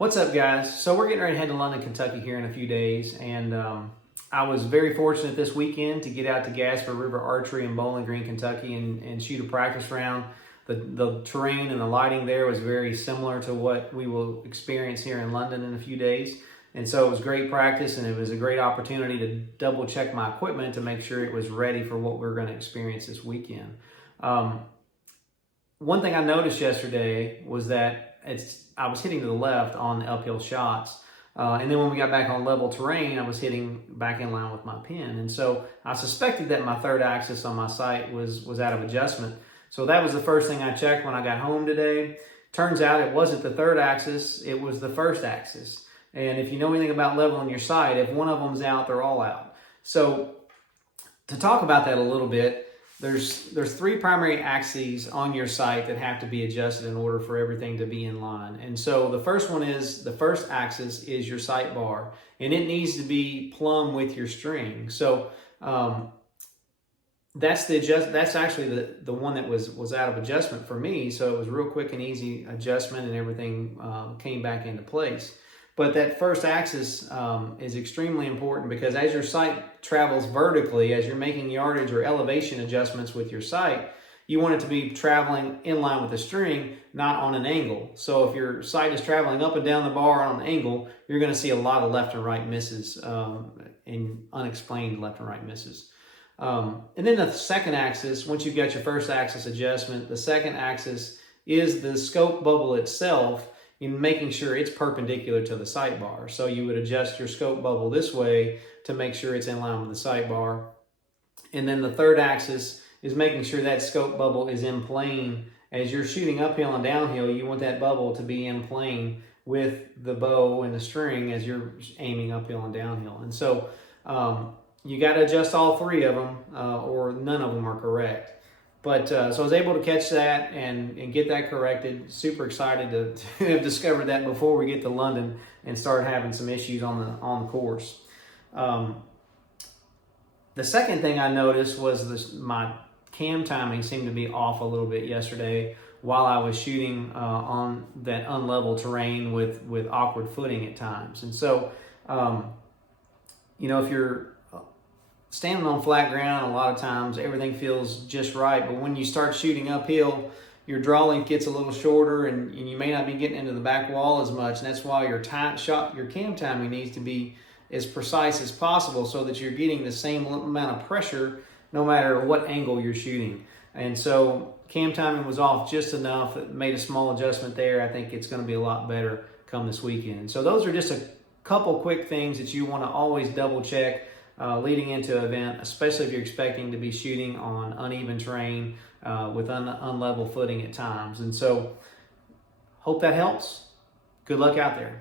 What's up, guys? So we're getting ready to head to London, Kentucky here in a few days, and I was very fortunate this weekend to get out to Gasper River Archery in Bowling Green, Kentucky, and shoot a practice round. The terrain and the lighting there was very similar to what we will experience here in London in a few days, and so it was great practice, and it was a great opportunity to double check my equipment to make sure it was ready for what we're going to experience this weekend. One thing I noticed yesterday was that I was hitting to the left on the uphill shots. And then when we got back on level terrain, I was hitting back in line with my pin. And so I suspected that my third axis on my sight was out of adjustment. So that was the first thing I checked when I got home today. Turns out it wasn't the third axis, it was the first axis. And if you know anything about leveling your sight, if one of them's out, they're all out. So to talk about that a little bit, there's three primary axes on your sight that have to be adjusted in order for everything to be in line. And so the first axis is your sight bar, and it needs to be plumb with your string. So that's actually the one that was out of adjustment for me. So it was real quick and easy adjustment, and everything came back into place. But that first axis is extremely important, because as your sight travels vertically, as you're making yardage or elevation adjustments with your sight, you want it to be traveling in line with the string, not on an angle. So if your sight is traveling up and down the bar on an angle, you're going to see a lot of left and right misses, and unexplained left and right misses. And then the second axis, once you've got your first axis adjustment, the second axis is the scope bubble itself, in making sure it's perpendicular to the sight bar. So you would adjust your scope bubble this way to make sure it's in line with the sight bar. And then the third axis is making sure that scope bubble is in plane. As you're shooting uphill and downhill, you want that bubble to be in plane with the bow and the string as you're aiming uphill and downhill. And so you got to adjust all three of them, or none of them are correct. But so I was able to catch that and get that corrected. Super excited to have discovered that before we get to London and start having some issues on the course. The second thing I noticed was my cam timing seemed to be off a little bit yesterday while I was shooting on that unlevel terrain with awkward footing at times. And so, if you're standing on flat ground, a lot of times everything feels just right, but when you start shooting uphill, your draw length gets a little shorter, and you may not be getting into the back wall as much, and that's why your cam timing needs to be as precise as possible, so that you're getting the same amount of pressure no matter what angle you're shooting. And so cam timing was off just enough. It made a small adjustment there. I think it's going to be a lot better come this weekend. So those are just a couple quick things that you want to always double check leading into an event, especially if you're expecting to be shooting on uneven terrain with unlevel footing at times. And so hope that helps. Good luck out there.